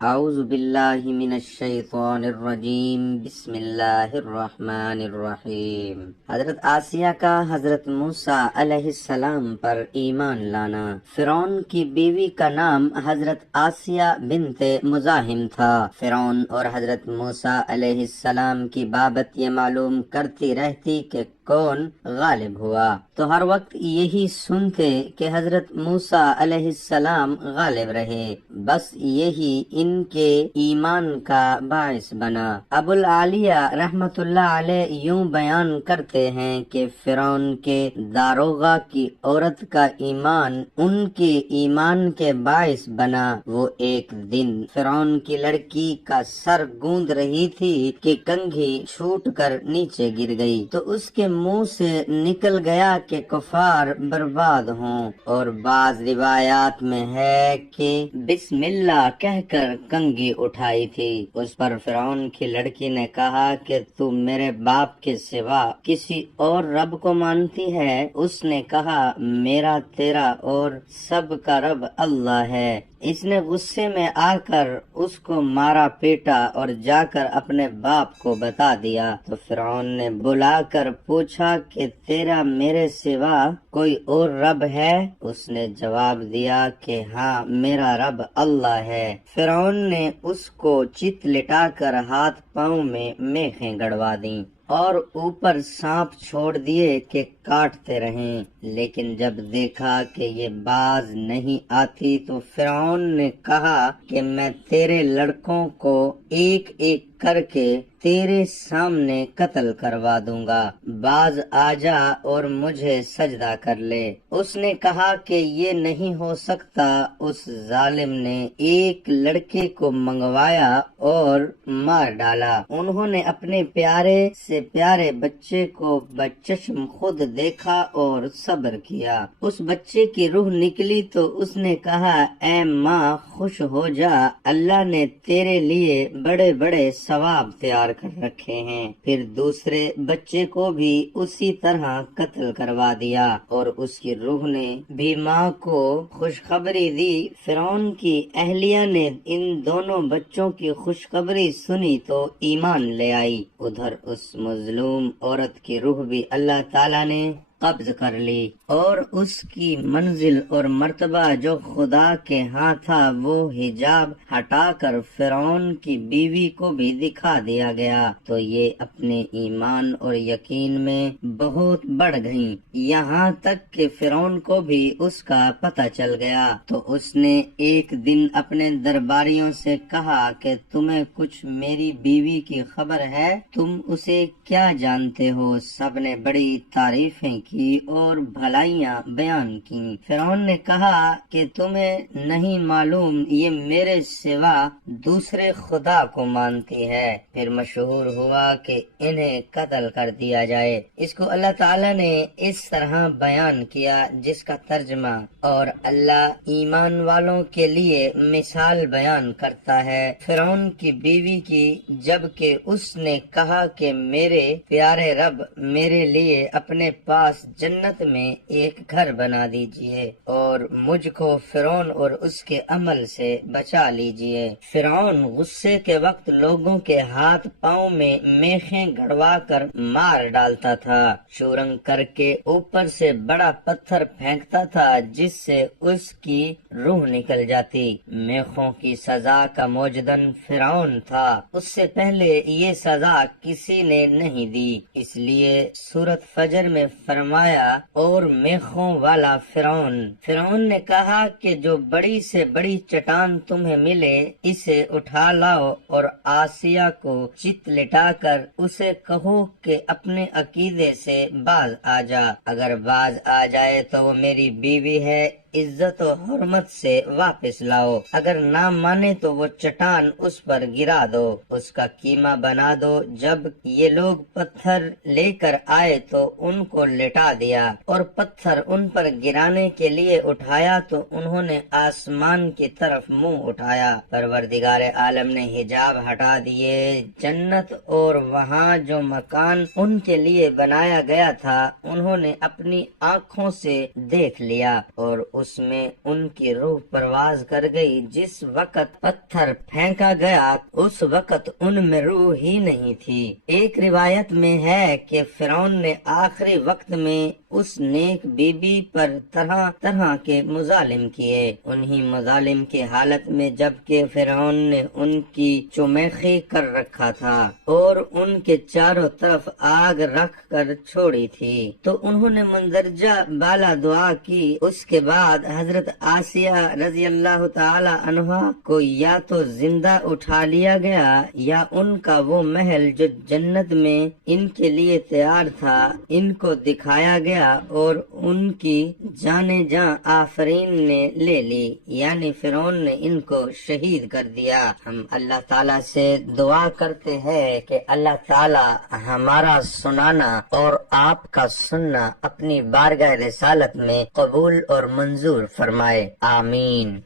اعوذ باللہ من الشیطان الرجیم بسم اللہ الرحمن الرحیم۔ حضرت آسیہ کا حضرت موسیٰ علیہ السلام پر ایمان لانا۔ فرعون کی بیوی کا نام حضرت آسیہ بنت مزاحم تھا۔ فرعون اور حضرت موسیٰ علیہ السلام کی بابت یہ معلوم کرتی رہتی کہ کون غالب ہوا، تو ہر وقت یہی سنتے کہ حضرت موسیٰ علیہ السلام غالب رہے، بس یہی ان کے ایمان کا باعث بنا۔ ابو العالیہ رحمت اللہ علیہ یوں بیان کرتے ہیں کہ فرعون کے داروغہ کی عورت کا ایمان ان کے ایمان کے باعث بنا۔ وہ ایک دن فرعون کی لڑکی کا سر گوند رہی تھی کہ کنگھی چھوٹ کر نیچے گر گئی، تو اس کے منہ سے نکل گیا کہ کفار برباد ہوں، اور بعض روایات میں ہے کہ بسم اللہ کہہ کر کنگھی اٹھائی تھی۔ اس پر فرعون کی لڑکی نے کہا کہ تو میرے باپ کے سوا کسی اور رب کو مانتی ہے؟ اس نے کہا میرا تیرا اور سب کا رب اللہ ہے۔ اس نے غصے میں آ کر اس کو مارا پیٹا اور جا کر اپنے باپ کو بتا دیا، تو فرعون نے بلا کر پوچھا کہ تیرا میرے سوا کوئی اور رب ہے؟ اس نے جواب دیا کہ ہاں میرا رب اللہ ہے۔ فرعون نے اس کو چت لٹا کر ہاتھ پاؤں میں میخیں گڑوا دیں اور اوپر سانپ چھوڑ دیے کہ کاٹتے رہیں، لیکن جب دیکھا کہ یہ باز نہیں آتی تو فرعون نے کہا کہ میں تیرے لڑکوں کو ایک ایک کر کے تیرے سامنے قتل کروا دوں گا، باز آ جا اور مجھے سجدہ کر لے۔ اس نے کہا کہ یہ نہیں ہو سکتا۔ اس ظالم نے ایک لڑکے کو منگوایا اور مار ڈالا۔ انہوں نے اپنے پیارے سے پیارے بچے کو بچشم خود دیکھا اور صبر کیا۔ اس بچے کی روح نکلی تو اس نے کہا اے ماں خوش ہو جا، اللہ نے تیرے لیے بڑے بڑے ثواب تیار کر رکھے ہیں۔ پھر دوسرے بچے کو بھی اسی طرح قتل کروا دیا اور اس کی روح نے بھی ماں کو خوشخبری دی۔ فرعون کی اہلیہ نے ان دونوں بچوں کی خوشخبری سنی تو ایمان لے آئی۔ ادھر اس مظلوم عورت کی روح بھی اللہ تعالیٰ نے قبض کر لی، اور اس کی منزل اور مرتبہ جو خدا کے ہاں تھا وہ حجاب ہٹا کر فرعون کی بیوی کو بھی دکھا دیا گیا، تو یہ اپنے ایمان اور یقین میں بہت بڑھ گئیں، یہاں تک کہ فرعون کو بھی اس کا پتہ چل گیا۔ تو اس نے ایک دن اپنے درباریوں سے کہا کہ تمہیں کچھ میری بیوی کی خبر ہے؟ تم اسے کیا جانتے ہو؟ سب نے بڑی تعریفیں کی اور بھلائیاں بیان کی۔ فرعون نے کہا کہ تمہیں نہیں معلوم یہ میرے سوا دوسرے خدا کو مانتی ہے۔ پھر مشہور ہوا کہ انہیں قتل کر دیا جائے۔ اس کو اللہ تعالیٰ نے اس طرح بیان کیا جس کا ترجمہ اور اللہ ایمان والوں کے لیے مثال بیان کرتا ہے فرعون کی بیوی کی، جبکہ اس نے کہا کہ میرے پیارے رب میرے لیے اپنے پاس جنت میں ایک گھر بنا دیجئے اور مجھ کو فرعون اور اس کے عمل سے بچا لیجئے۔ فرعون غصے کے وقت لوگوں کے ہاتھ پاؤں میں میخیں گڑوا کر مار ڈالتا تھا، چورنگ کر کے اوپر سے بڑا پتھر پھینکتا تھا جس سے اس کی روح نکل جاتی۔ میخوں کی سزا کا موجدن فرعون تھا، اس سے پہلے یہ سزا کسی نے نہیں دی، اس لیے سورۃ فجر میں فرمایا اور میخوں والا فرعون۔ فرعون نے کہا کہ جو بڑی سے بڑی چٹان تمہیں ملے اسے اٹھا لاؤ اور آسیہ کو چت لٹا کر اسے کہو کہ اپنے عقیدے سے باز آ جا، اگر باز آ جائے تو وہ میری بیوی ہے، عزت و حرمت سے واپس لاؤ، اگر نہ مانے تو وہ چٹان اس پر گرا دو، اس کا قیمہ بنا دو۔ جب یہ لوگ پتھر لے کر آئے تو ان کو لٹا دیا اور پتھر ان پر گرانے کے لیے اٹھایا تو انہوں نے آسمان کی طرف منہ اٹھایا۔ پروردگار عالم نے حجاب ہٹا دیے، جنت اور وہاں جو مکان ان کے لیے بنایا گیا تھا انہوں نے اپنی آنکھوں سے دیکھ لیا، اور اس میں ان کی روح پرواز کر گئی۔ جس وقت پتھر پھینکا گیا اس وقت ان میں روح ہی نہیں تھی۔ ایک روایت میں ہے کہ فرعون نے آخری وقت میں اس نیک بی بی پر طرح طرح کے مظالم کیے۔ انہی مظالم کی حالت میں جبکہ فرعون نے ان کی چمیخی کر رکھا تھا اور ان کے چاروں طرف آگ رکھ کر چھوڑی تھی تو انہوں نے مندرجہ بالا دعا کی۔ اس کے بعد حضرت آسیہ رضی اللہ تعالی عنہا کو یا تو زندہ اٹھا لیا گیا یا ان کا وہ محل جو جنت میں ان کے لیے تیار تھا ان کو دکھایا گیا اور ان کی جانیں جاں آفرین نے لے لی، یعنی فرعون نے ان کو شہید کر دیا۔ ہم اللہ تعالیٰ سے دعا کرتے ہیں کہ اللہ تعالیٰ ہمارا سنانا اور آپ کا سننا اپنی بارگاہ رسالت میں قبول اور منظور فرمائے، آمین۔